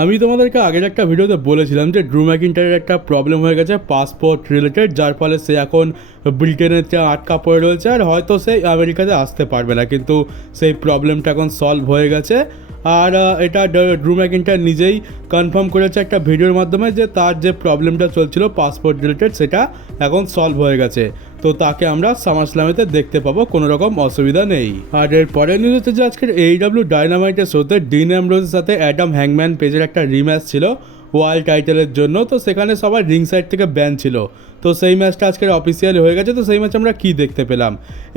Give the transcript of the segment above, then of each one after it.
আমি তোমাদেরকে আগের একটা ভিডিওতে বলেছিলাম যে ড্রু ম্যাকিন্টায়ারের একটা প্রবলেম হয়ে গেছে পাসপোর্ট রিলেটেড, যার ফলে সে এখন ব্রিটেনেতে আটকা পড়ে রয়েছে আর হয়তো সে আমেরিকাতে আসতে পারবে না, কিন্তু সেই প্রবলেমটা এখন সলভ হয়ে গেছে। আর এটা ড্রু ম্যাকিন্টায়ার নিজেই কনফার্ম করেছে একটা ভিডিওর মাধ্যমে যে তার যে প্রবলেমটা চলছিল পাসপোর্ট রিলেটেড সেটা এখন সলভ হয়ে গেছে। তো তাকে আমরা সামারস্ল্যামেতে দেখতে পাবো, কোনো রকম অসুবিধা নেই। আর এর পরের নিউজ হচ্ছে যে আজকের AEW ডায়নামাইটের শোতে ডিন অ্যামব্রোজের সাথে অ্যাডাম হ্যাংম্যান পেজের একটা রিম্যাচ ছিল ওয়ার্ল্ড টাইটেলের জন্য। তো সেখানে সবাই রিং সাইড থেকে ব্যান ছিল, তো সেই ম্যাচটা আজকের অফিসিয়ালি হয়ে গেছে। তো সেই ম্যাচ আমরা কি দেখতে পেলাম?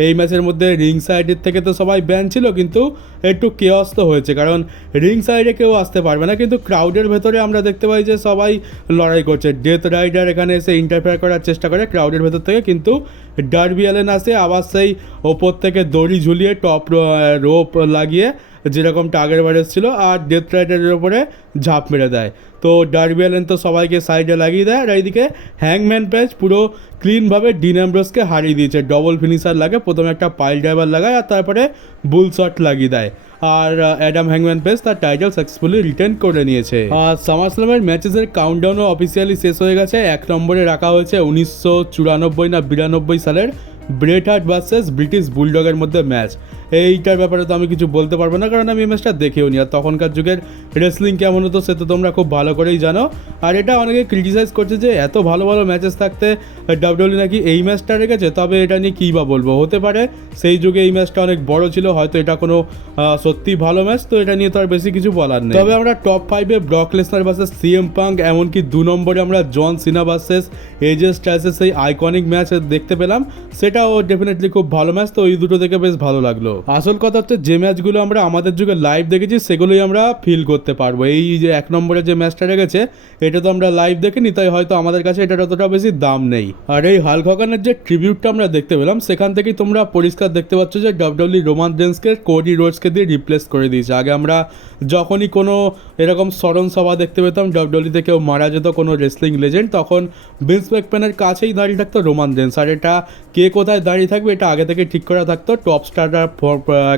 এই ম্যাচের মধ্যে রিং সাইডের থেকে তো সবাই ব্যান ছিল, কিন্তু একটু কেওয়াস তো হয়েছে, কারণ রিং সাইডে কেউ আসতে পারবে না, কিন্তু ক্রাউডের ভেতরে আমরা দেখতে পাই যে সবাই লড়াই করছে। ডেথ রাইডার এখানে এসে ইন্টারফেয়ার করার চেষ্টা করে ক্রাউডের ভেতর থেকে, কিন্তু ডার্বি অ্যালেন আসে আবার সেই ওপর থেকে দড়ি ঝুলিয়ে টপ রোপ লাগিয়ে যেরকমটা আগের বার এসেছিল, আর ডেথ রাইডারের ওপরে ঝাঁপ মেরে দেয়। তো ডার্বি অ্যালেন তো সবাইকে সাইডে লাগিয়ে দেয়, আর এইদিকে হ্যাংম্যান পেজ পুরো ক্লিনভাবে ডিন অ্যামব্রোসকে হারিয়ে দিয়েছে। ডবল ফিনিশার লাগে, প্রথমে একটা পাইল ড্রাইভার লাগায় আর তারপরে বুল শট লাগিয়ে দেয়। আর অ্যাডাম হ্যাংম্যান পেজ তার টাইটেল সাকসেসফুলি রিটেন করে নিয়েছে। আর সামারস্ল্যামের ম্যাচেসের কাউন্টডাউনও অফিসিয়ালি শেষ হয়ে গেছে। 1 নম্বরে রাখা হয়েছে 1994 না 92 সালের ব্রেট হার্ট ভার্সেস ব্রিটিশ বুলডগের মধ্যে ম্যাচ। এইটার ব্যাপারে তো আমি কিছু বলতে পারবো না, কারণ আমি এই ম্যাচটা দেখেও নি। আর তখনকার যুগের রেসলিং কেমন হতো সে তো তোমরা খুব ভালো করেই জানো। আর এটা অনেকে ক্রিটিসাইজ করছে যে এত ভালো ভালো ম্যাচেস থাকতে ডাব্লিউডব্লিউ নাকি এই ম্যাচটা রেখেছে, তবে এটা নিয়ে কী বা বলবো। হতে পারে সেই যুগে এই ম্যাচটা অনেক বড় ছিল, হয়তো এটা কোনো সত্যি ভালো ম্যাচ, তো এটা নিয়ে তো আর বেশি কিছু বলার নেই। তবে আমরা টপ 5-এ Brock Lesnar versus CM Punk, এমনকি 2 নম্বরে আমরা জন সিনা ভার্সেস AJ স্টাইলসের সেই আইকনিক ম্যাচ দেখতে পেলাম, সেটাও ডেফিনেটলি খুব ভালো ম্যাচ। তো এই দুটো থেকে বেশ ভালো লাগলো। আসল কথা হচ্ছে যে ম্যাচগুলো আমরা আমাদের যুগে লাইভ দেখেছি সেগুলোই আমরা ফিল করতে পারবো। এই যে 1 নম্বরে যে ম্যাচটা রেখেছে এটা তো আমরা লাইভ দেখিনি, তাই হয়তো আমাদের কাছে এটার অতটা বেশি দাম নেই। আর এই হাল্ক হগানের যে ট্রিবিউটটা আমরা দেখতে পেলাম সেখান থেকেই তোমরা পরিষ্কার দেখতে পাচ্ছ যে ডাব্লিউডব্লিউ রোমান রেন্সকে কোডি রোডসকে দিয়ে রিপ্লেস করে দিয়েছে। আগে আমরা যখনই কোনো এরকম স্মরণ সভা দেখতে পেতাম ডাব্লিউডব্লিউতে কেউ মারা যেত কোনো রেসলিং লেজেন্ড, তখন ভিন্স ম্যাকম্যানের কাছেই দাঁড়িয়ে থাকতো রোমান রেন্স। আর এটা কে কোথায় দাঁড়িয়ে থাকবে এটা আগে থেকে ঠিক করা থাকতো। টপ স্টাররা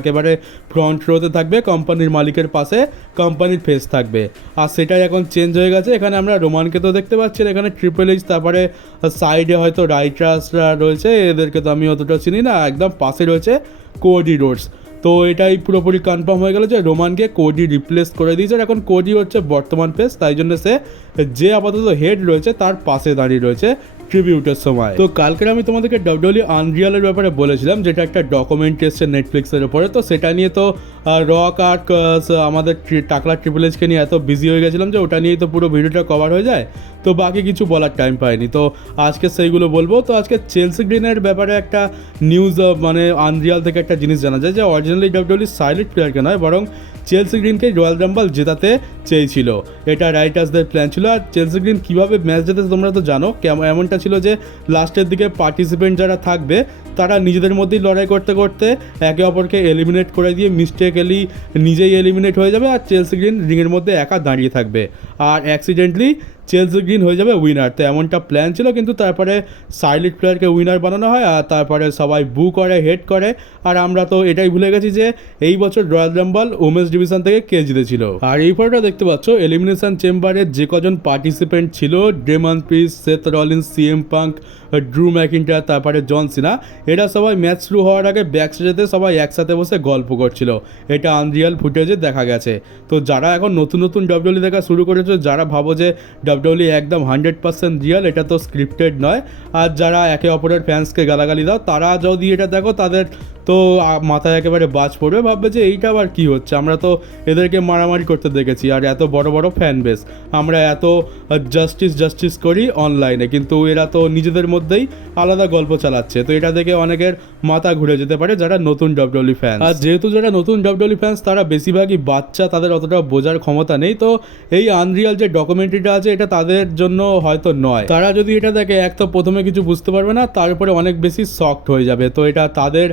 একেবারে ফ্রন্ট রোতে থাকবে, কোম্পানির মালিকের পাশে কোম্পানির ফেস থাকবে। আর সেটাই এখন চেঞ্জ হয়ে গেছে। এখানে আমরা রোমানকে তো দেখতে পাচ্ছি, এখানে ট্রিপল এইচ, তারপরে সাইডে হয়তো রাইটার্সরা রয়েছে, এদেরকে তো আমি অতটা চিনি না। একদম পাশে রয়েছে কোডি রোডস। তো এটাই পুরোপুরি কনফার্ম হয়ে গেল যে রোমানকে কোডি রিপ্লেস করে দিয়েছে। এখন কোডি হচ্ছে বর্তমান ফেস, তাই জন্য সে যে আপাতত হেড রয়েছে তার পাশে দাঁড়িয়ে রয়েছে ট্রিবিউটের সময়। তো কালকে আমি তোমাদেরকে ডাব্লিউডব্লিউ আনরিয়ালের ব্যাপারে বলেছিলাম, যেটা একটা ডকুমেন্ট এসছে নেটফ্লিক্সের উপরে। তো সেটা নিয়ে তো রক আর আমাদের টাকলা ট্রিপল এইচকে নিয়ে এত বিজি হয়ে গেছিলাম যে ওটা নিয়েই তো পুরো ভিডিওটা কভার হয়ে যায়, তো বাকি কিছু বলার টাইম পাইনি। তো আজকে সেইগুলো বলবো। তো আজকে চেলসি গ্রিনের ব্যাপারে একটা নিউজ, মানে আনরিয়াল থেকে একটা জিনিস জানা যায় যে অরিজিনালি ডাব্লিউডব্লিউ সাইলেন্ট প্লেয়ারকে নয়, বরং চেলসি গ্রিনকে রয়্যাল রাম্বল জেতাতে চেয়েছিল। এটা রাইটার্সদের প্ল্যান ছিল। আর চেলসি গ্রিন কীভাবে ম্যাচ জেতেছে তোমরা তো জানো। এমনটা ছিল যে লাস্টের দিকে পার্টিসিপেন্ট যারা থাকবে তারা নিজেদের মধ্যেই লড়াই করতে করতে একে অপরকে এলিমিনেট করে দিয়ে মিস্টেকলি নিজেই এলিমিনেট হয়ে যাবে, আর চেলসি গ্রিন রিংয়ের মধ্যে একা দাঁড়িয়ে থাকবে, আর অ্যাক্সিডেন্টলি চেলসি গ্রিন হয়ে যাবে উইনার। তো এমনটা প্ল্যান ছিল, কিন্তু তারপরে সাইলেন্ট প্লেয়ারকে উইনার বানানো হয়, আর তারপরে সবাই বু করে, হেড করে। আর আমরা তো এটাই ভুলে গেছি যে এই বছর রয়্যাল রাম্বল উমেন্স ডিভিশন থেকে কে জিতেছিল। আর এই ফটোটা দেখতে পাচ্ছ এলিমিনেশন চেম্বারের যে কজন পার্টিসিপেন্ট ছিল, Damian Priest, Seth Rollins, CM Punk, Drew McIntyre, তারপরে জন সিনা, এরা সবাই ম্যাচ শুরু হওয়ার আগে ব্যাকস্টেজে সবাই একসাথে বসে গল্প করছিল। এটা আনরিয়াল ফুটেজে দেখা গেছে। তো যারা এখন নতুন নতুন ডাব্লিউডব্লিউ দেখা শুরু করেছে, যারা ভাবো যে ডাব্লিউডব্লিউ একদম 100% রিয়াল, এটা তো স্ক্রিপ্টেড নয়, আর যারা একে অপরের ফ্যান্সকে গালাগালি দাও, তারা যদি এটা দেখো তাদের তো মাথায় একেবারে বাজ পড়বে, ভাববে যে এইটা আবার কী হচ্ছে। আমরা তো এদেরকে মারামারি করতে দেখেছি, আর এত বড় বড় ফ্যান বেস, আমরা এত জাস্টিস করি অনলাইনে, কিন্তু এরা তো নিজেদের মধ্যেই আলাদা গল্প চালাচ্ছে। তো এটা দেখে অনেকের মাথা ঘুরে যেতে পারে যারা নতুন ডাব্লিউডব্লিউ ফ্যান। আর যেহেতু যারা নতুন ডাব্লিউডব্লিউ ফ্যান্স তারা বেশিরভাগই বাচ্চা, তাদের অতটা বোঝার ক্ষমতা নেই। তো এই আনরিয়াল যে ডকুমেন্টারিটা আছে এটা তাদের জন্য হয়তো নয়। তারা যদি এটা দেখে এক তো প্রথমে কিছু বুঝতে পারবে না, তারপরে অনেক বেশি শকড হয়ে যাবে। তো এটা তাদের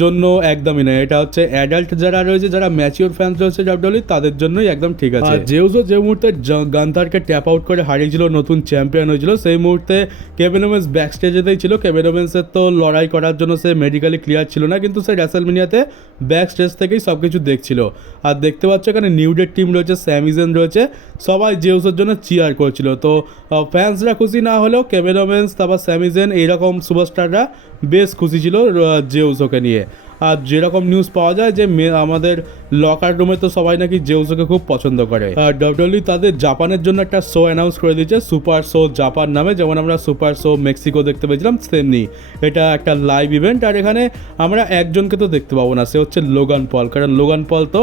জন্য একদমই নয়, এটা হচ্ছে অ্যাডাল্ট যারা রয়েছে, যারা ম্যাচিওর ফ্যান্স রয়েছে ডাব্লিউডব্লিউই, তাদের জন্যই একদম ঠিক আছে। আর জেউসও যে মুহূর্তে গান্থারকে ট্যাপ আউট করে হারিয়েছিল, নতুন চ্যাম্পিয়ন হয়েছিল, সেই মুহূর্তে কেভিন ওভেন্স ব্যাক স্টেজেতেই ছিল। কেভিন ওভেন্সের তো লড়াই করার জন্য সে মেডিকেলি ক্লিয়ার ছিল না, কিন্তু সে রেসলম্যানিয়াতে ব্যাক স্টেজ থেকেই সব কিছু দেখছিল। আর দেখতে পাচ্ছ এখানে নিউডের টিম রয়েছে, স্যামি জেন রয়েছে, সবাই জেউসের জন্য চিয়ার করছিল। তো ফ্যান্সরা খুশি না হলেও কেভিন ওভেন্স, তারপর স্যামি জেন, এইরকম সুপারস্টাররা বেশ খুশি ছিল জেউসোকে নিয়ে। আর যেরকম নিউজ পাওয়া যায় যে আমাদের লকার রুমে তো সবাই নাকি জেউসোকে খুব পছন্দ করে। আর ডাব্লিউডব্লিউই তাদের জাপানের জন্য একটা শো অ্যানাউন্স করে দিয়েছে, সুপার শো জাপান নামে। যেমন আমরা সুপার শো মেক্সিকো দেখতে পেয়েছিলাম, তেমনি এটা একটা লাইভ ইভেন্ট। আর এখানে আমরা একজনকে তো দেখতে পাবো না, সে হচ্ছে লোগান পল, কারণ লোগান পল তো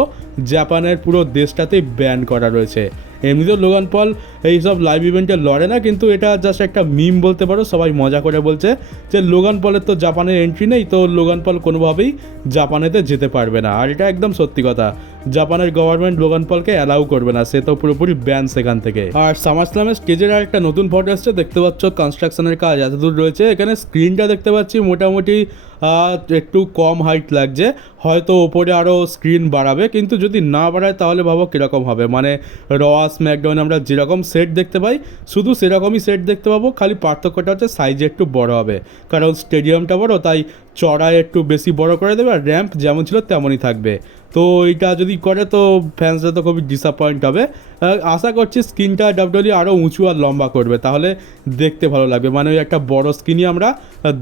জাপানের পুরো দেশটাতেই ব্যান করা রয়েছে। এমনিতেও লোগান পল এইসব লাইভ ইভেন্টে লড়ে না, কিন্তু এটা জাস্ট একটা মিম বলতে পারো, সবাই মজা করে বলছে যে লোগান পলের তো জাপানের এন্ট্রি নেই, তো লোগান পল কোনোভাবেই জাপানেতে যেতে পারবে না। আর এটা একদম সত্যি কথা, জাপানের গভর্নমেন্ট লোগান পলকে অ্যালাউ করবে না, সে তো পুরোপুরি ব্যান সেখান থেকে। আর সামারস্ল্যামের স্টেজের আর একটা নতুন ফটো আসছে, দেখতে পাচ্ছ কনস্ট্রাকশনের কাজ এতদূর রয়েছে। এখানে স্ক্রিনটা দেখতে পাচ্ছি মোটামুটি একটু কম হাইট লাগছে, হয়তো ওপরে আরও স্ক্রিন বাড়াবে, কিন্তু যদি না বাড়ায় তাহলে ভাবো কীরকম হবে। মানে র স্ম্যাকডাউনে আমরা যেরকম সেট দেখতে পাই শুধু সেরকমই সেট দেখতে পাবো, খালি পার্থক্যটা হচ্ছে সাইজে একটু বড় হবে, কারণ স্টেডিয়ামটা বড়, তাই চড়ায় একটু বেশি বড় করে দেবে, আর র্যাম্প যেমন ছিল তেমনই থাকবে। তো এইটা যদি করে তো ফ্যান্সরা তো খুবই ডিসঅ্যাপয়েন্ট হবে। আশা করছি স্ক্রিনটা ডাব্লিউডব্লিউ আরও উঁচু আর লম্বা করবে, তাহলে দেখতে ভালো লাগবে। মানে ওই একটা বড় স্ক্রিনই আমরা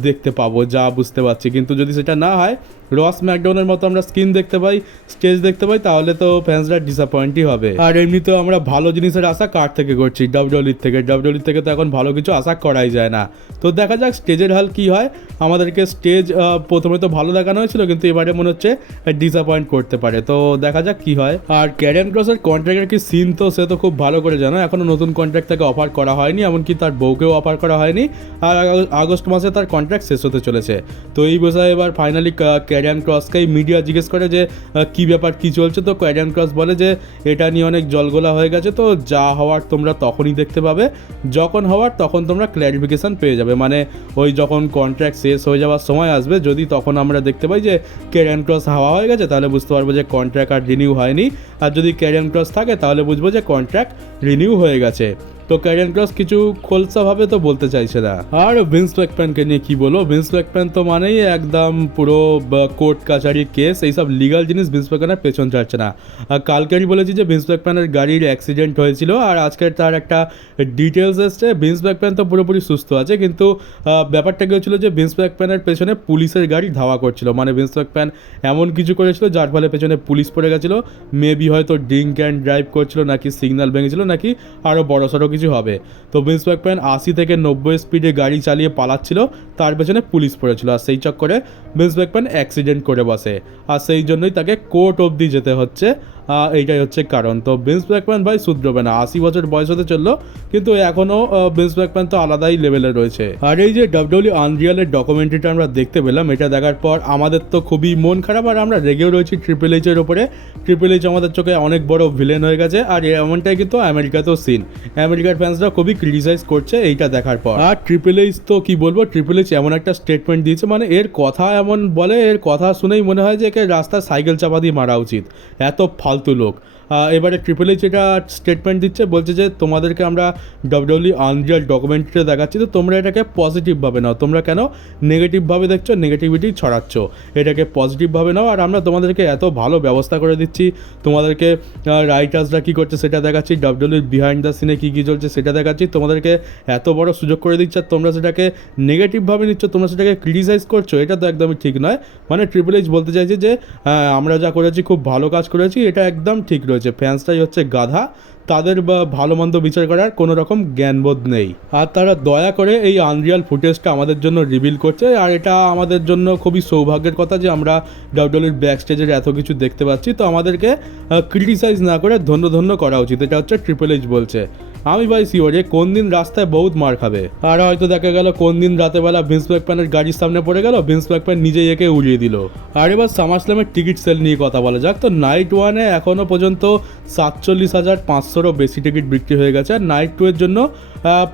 দেখতে পাবো, যা বুঝতে পারছি। কিন্তু যদি সেটা না হয়, রস ম্যাকডাউনের মতো আমরা স্ক্রিন দেখতে পাই, স্টেজ দেখতে পাই, তাহলে তো ফ্যান্সরা ডিসঅ্যাপয়েন্টই হবে। আর এমনিতেও আমরা ভালো জিনিসের আশা কার থেকে করছি? ডাব্লিউডব্লিউর থেকে। ডাব্লিউডব্লিউর থেকে তো এখন ভালো কিছু আশা করাই যায় না। তো দেখা যাক স্টেজের হাল কী হয়। আমাদেরকে স্টেজ প্রথমে তো ভালো দেখানো হয়েছিল, কিন্তু এবারে মনে হচ্ছে ডিসঅ্যাপয়েন্ট করতে পারে। তো দেখা যাক কী হয়। আর ক্যারিয়ান ক্রসের কন্ট্রাক্টের কি সিন তো সে তো খুব ভালো করে জানো, এখনও নতুন কন্ট্রাক্ট তাকে অফার করা হয়নি, এমনকি তার বউকেও অফার করা হয়নি। আর আগস্ট মাসে তার কন্ট্রাক্ট শেষ হতে চলেছে। তো এই বিষয়ে এবার ফাইনালি ক্যারিয়ান ক্রসকেই মিডিয়া জিজ্ঞেস করে যে কী ব্যাপার, কী চলছে। তো ক্যারিয়ান ক্রস বলে যে এটা নিয়ে অনেক জলগোলা হয়ে গেছে, তো যা হওয়ার তোমরা তখনই দেখতে পাবে, যখন হওয়ার তখন তোমরা ক্ল্যারিফিকেশান পেয়ে যাবে। মানে ওই যখন কন্ট্রাক্ট শেষ হয়ে যাওয়ার সময় আসবে, যদি তখন আমরা দেখতে পাই যে ক্যারিয়ান ক্রস হাওয়া হয়ে গেছে, তাহলে বুঝতে পারবো যে কন্ট্রাক্ট আর রিনিউ হয়নি। আর যদি ক্যারিয়ান ক্রস থাকে তাহলে বুঝবো যে কন্ট্রাক্ট রিনিউ হয়ে গেছে। তো ক্যারিয়ান ক্রস কিছু খোলসাভাবে তো বলতে চাইছে না। আর ভিন্স ম্যাকম্যানকে নিয়ে কী বলো, ভিন্স ম্যাকম্যান তো মানেই একদম পুরো কোর্ট কাছারি কেস, এইসব লিগাল জিনিস ভিন্স ম্যাকম্যানের পেছন ছাড়ছে না। কালকেরই বলেছি যে ভিন্স ম্যাকম্যানের গাড়ির অ্যাক্সিডেন্ট হয়েছিল, আর আজকের তার একটা ডিটেলস এসছে। ভিন্স ম্যাকম্যান তো পুরোপুরি সুস্থ আছে, কিন্তু ব্যাপারটা কী হচ্ছিলো যে ভিন্স ম্যাকম্যানের পেছনে পুলিশের গাড়ি ধাওয়া করছিল। মানে ভিন্স ম্যাকম্যান এমন কিছু করেছিল যার ফলে পেছনে পুলিশ পড়ে গেছিলো। মেবি হয়তো ড্রিঙ্ক অ্যান্ড ড্রাইভ করছিল, নাকি সিগন্যাল ভেঙেছিল, নাকি আরও বড় সড়ো কিছু হবে। তো ভিন্স ম্যাকম্যান 80 থেকে 90 স্পিডে গাড়ি চালিয়ে পালাচ্ছিল, তার পেছনে পুলিশ পড়েছিল, আর সেই চক্করে ভিন্স ম্যাকম্যান অ্যাক্সিডেন্ট করে বসে, আর সেই জন্যই তাকে কোর্ট অবধি যেতে হচ্ছে। এইটাই হচ্ছে কারণ। তো ভিন্স ম্যাকম্যান ভাই শুধরবে না, 80 বছর বয়স হতে চললো, কিন্তু এখনও ভিন্স ম্যাকম্যান তো আলাদাই লেভেলে রয়েছে। আর এই যে ডাব্লিউডব্লিউ আনরিয়ালের ডকুমেন্টারিটা আমরা দেখতে পেলাম, এটা দেখার পর আমাদের তো খুবই মন খারাপ, আর আমরা রেগেও রয়েছি ট্রিপল এইচের ওপরে। ট্রিপল এইচ আমাদের চোখে অনেক বড় ভিলেন হয়ে গেছে, আর এমনটাই কিন্তু আমেরিকাতেও সিন। আমেরিকার ফ্যান্সরা খুবই ক্রিটিসাইজ করছে এইটা দেখার পর। আর ট্রিপল এইচ তো কি বলবো, ট্রিপল এইচ এমন একটা স্টেটমেন্ট দিয়েছে, মানে এর কথা এমন বলে, এর কথা শুনেই মনে হয় যে একে রাস্তায় সাইকেল চাপা দিয়ে মারা উচিত, এত ফালতু লোক। এবারে ট্রিপল এইচ এটা স্টেটমেন্ট দিচ্ছে, বলছে যে তোমাদেরকে আমরা ডাব্লিউডব্লিউ আনরিয়াল ডকুমেন্টারিটা দেখাচ্ছি, তো তোমরা এটাকে পজিটিভভাবে নাও, তোমরা কেন নেগেটিভভাবে দেখছো, নেগেটিভিটি ছড়াচ্ছ, এটাকে পজিটিভভাবে নাও। আর আমরা তোমাদেরকে এত ভালো ব্যবস্থা করে দিচ্ছি, তোমাদেরকে রাইটার্সরা কী করছে সেটা দেখাচ্ছি, ডাব্লিউডব্লিউর বিহাইন্ড দ্য সিনে কী কী চলছে সেটা দেখাচ্ছি, তোমাদেরকে এত বড় সুযোগ করে দিচ্ছে, আর তোমরা সেটাকে নেগেটিভভাবে নিচ্ছ, তোমরা সেটাকে ক্রিটিসাইজ করছো, এটা তো একদমই ঠিক নয়। মানে ট্রিপল এইচ বলতে চাইছে যে আমরা যা করেছি খুব ভালো কাজ করেছি, এটা একদম ঠিক রয়েছে। ফ্যান্সটাই হচ্ছে গাধা, তাদের ভালো মন্দ বিচার করার কোনো রকম জ্ঞানবোধ নেই, আর তারা দয়া করে এই আনরিয়াল ফুটেজটা আমাদের জন্য রিভিল করছে। আর এটা আমাদের জন্য খুবই সৌভাগ্যের কথা যে আমরা ডাব্লিউডব্লিউর ব্যাক স্টেজের এত কিছু দেখতে পাচ্ছি। তো আমাদেরকে ক্রিটিসাইজ না করে ধন্য ধন্য করা উচিত, এটা হচ্ছে ট্রিপল এইচ বলছে। আমি ভাই শিওর যে কোন দিন রাস্তায় বহুত মার খাবে, আর হয়তো দেখা গেল কোন দিন রাতেবেলা ভিন্স ম্যাকম্যানের গাড়ির সামনে পড়ে গেল, ভিন্স ম্যাকম্যান নিজেই একে উড়িয়ে দিল। আর এবার সামারস্ল্যামের টিকিট সেল নিয়ে কথা বলা যাক। তো নাইট ওয়ানে এখনও পর্যন্ত 47,500-রও বেশি টিকিট বিক্রি হয়ে গেছে, আর নাইট টু এর জন্য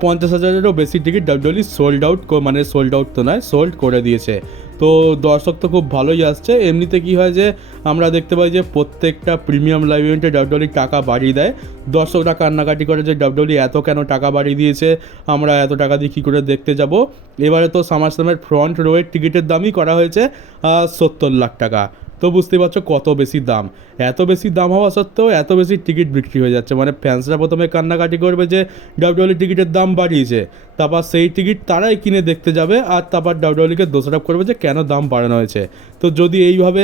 50,000-এরও বেশি টিকিট ডাব্লিউডব্লিউ সোল্ড আউট, মানে সোল্ড আউট তো নয়, সোল্ড করে দিয়েছে। তো দর্শক তো খুব ভালোই আসছে। এমনিতে কি হয় যে আমরা দেখতে পাই যে প্রত্যেকটা প্রিমিয়াম লাইভ ইভেন্টে ডাব্লিউডব্লিউ টাকা বাড়িয়ে দেয়, দর্শকরা কান্নাকাটি করে যে ডাব্লিউডব্লিউ এত কেন টাকা বাড়িয়ে দিয়েছে, আমরা এত টাকা দিয়ে কী করে দেখতে যাব। এবারে তো সামারস্ল্যামের ফ্রন্ট রোয়ের টিকিটের দামই করা হয়েছে 70 লাখ টাকা। তো বুঝতেই পারছো কত বেশি দাম। এত বেশি দাম হওয়া সত্ত্বেও এত বেশি টিকিট বিক্রি হয়ে যাচ্ছে, মানে ফ্যান্সরা প্রথমে কান্নাকাটি করবে যে ডাব্লিউডব্লিউ টিকিটের দাম বাড়িয়েছে, তারপর সেই টিকিট তারাই কিনে দেখতে যাবে, আর তারপর ডাব্লিউডব্লিউকে দোষারোপ করবে যে কেন দাম বাড়ানো হয়েছে। তো যদি এইভাবে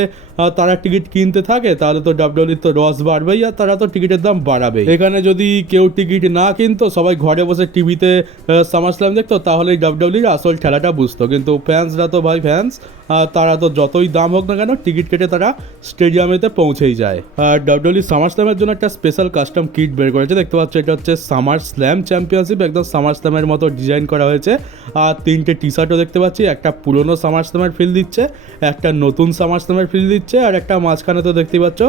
তারা টিকিট কিনতে থাকে তাহলে তো ডাব্লিউডব্লিউর তো রস বাড়বেই, আর তারা তো টিকিটের দাম বাড়াবে। এখানে যদি কেউ টিকিট না কিনতো, সবাই ঘরে বসে টিভিতে সামারস্ল্যাম দেখতো, তাহলে ডাব্লিউডব্লিউর আসল খেলাটা বুঝতো। কিন্তু ফ্যান্সরা তো ভাই ফ্যান্স, তারা তো যতই দাম হোক না কেন টিকিট কেটে তারা স্টেডিয়ামেতে পৌঁছেই যায়। আর ডাব্লিউডব্লিউ সামারস্ল্যামের জন্য একটা স্পেশাল কাস্টম কিট বের করেছে, দেখতে পাচ্ছ এটা হচ্ছে সামারস্ল্যাম চ্যাম্পিয়নশিপ, একদম সামারস্ল্যামের মতো ডিজাইন করা হয়েছে। আর 3টে টি শার্টও দেখতে পাচ্ছি, একটা পুরনো সামারস্ল্যামের ফিল দিচ্ছে, একটা নতুন সামারস্ল্যামের ফিল দিচ্ছে, আর একটা মাঝখানে তো দেখতেই পাচ্ছ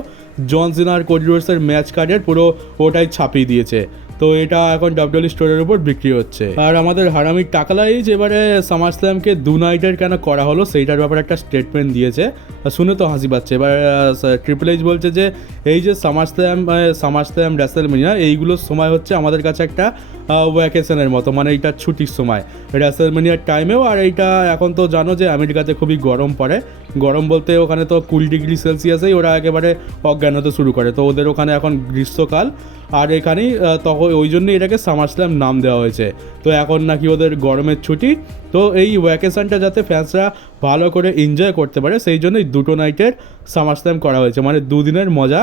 জন সিনা আর কোডি রোডসের ম্যাচ কার্ডের পুরো ওটাই ছাপিয়ে দিয়েছে। তো এটা এখন ডাব্লিউডব্লিউ স্টোরের উপর বিক্রি হচ্ছে। আর আমাদের হারামির টাকালাইজ এবারে সামারস্ল্যামকে 2 নাইটের কেন করা হলো সেইটার ব্যাপারে একটা স্টেটমেন্ট দিয়েছে, শুনে তো হাসি পাচ্ছে। এবার ট্রিপল এইচ বলছে যে এই যে সামারস্ল্যাম রেসেলমেনিয়া এইগুলোর সময় হচ্ছে আমাদের কাছে একটা ভ্যাকেশনের মতো, মানে এইটা ছুটির সময় রেসেলমেনিয়ার টাইমেও। আর এইটা এখন তো জানো যে আমেরিকাতে খুবই গরম পড়ে, গরম বলতে ওখানে তো 20 ডিগ্রি সেলসিয়াসেই ওরা একেবারে অজ্ঞান হতে শুরু করে। তো ওদের ওখানে এখন গ্রীষ্মকাল, আর এখানেই তখন ওই জন্যই এটাকে সামারস্ল্যাম নাম দেওয়া হয়েছে। তো এখন নাকি ওদের গরমের ছুটি, তো এই ভ্যাকেশনটা যাতে ফ্যান্সরা ভালো করে এনজয় করতে পারে সেই জন্যই 2টো নাইটের সামারস্ল্যাম করা হয়েছে, মানে 2 দিনের মজা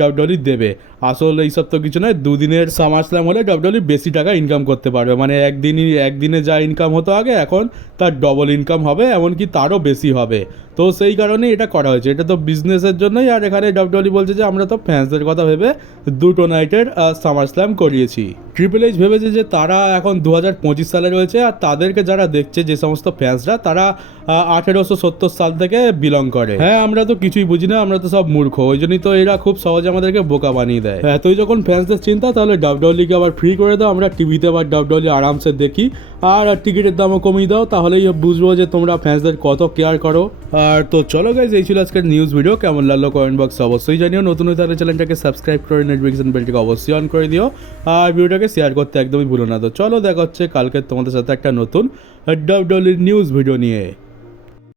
ডাব্লিউডব্লিউ দেবে। আসলে এইসব তো কিছু নয়, 2 দিনের সামারস্ল্যাম হলে ডাব্লিউডব্লিউ বেশি টাকা ইনকাম করতে পারবে, মানে একদিনে যা ইনকাম হতো আগে এখন তার ডবল ইনকাম হবে, এমনকি তারও বেশি হবে। তো সেই কারণেই এটা করা হয়েছে, এটা তো বিজনেসের জন্যই। আর এখানে ডাব্লিউডব্লিউ বলছে যে আমরা তো ফ্যান্সদের কথা ভেবে 2টো নাইটের সামারস্ল্যাম করিয়েছি। ট্রিপল এইচ ভেবেছে যে তারা এখন 2025 সালে রয়েছে, আর তাদেরকে যারা দেখছে যে সমস্ত ফ্যান্সরা তারা 1870 সাল থেকে বিলং করে। হ্যাঁ, আমরা তো কিছুই বুঝি না, আমরা তো সব মূর্খ, ওই জন্যই তো এরা খুব সহজে আমাদেরকে বোকা বানিয়ে দেয়। এতই যখন ফ্যান্সদের চিন্তা, তাহলে ডাব্লিউডব্লিউকে আবার ফ্রি করে দাও, আমরা টিভিতে আবার ডাব্লিউডব্লিউ আরামসে দেখি, আর টিকিটের দামও কমিয়ে দাও, তাহলেই বুঝবো যে তোমরা ফ্যান্সদের কত কেয়ার করো। আর তো চলো গাইজ, এই ছিল আজকের নিউজ ভিডিও। কেমন লাগলো কমেন্ট বক্সে অবশ্যই জানিও। নতুন হয়ে তাহলে চ্যানেলটাকে সাবস্ক্রাইব করে নোটিফিকেশন বেলটাকে অবশ্যই অন করে দিও, আর ভিডিওটাকে শেয়ার করতে একদমই ভুলো না। তো চলো দেখা হচ্ছে কালকে তোমাদের সাথে একটা নতুন ডাব্লিউডব্লিউ নিউজ ভিডিও নিয়ে।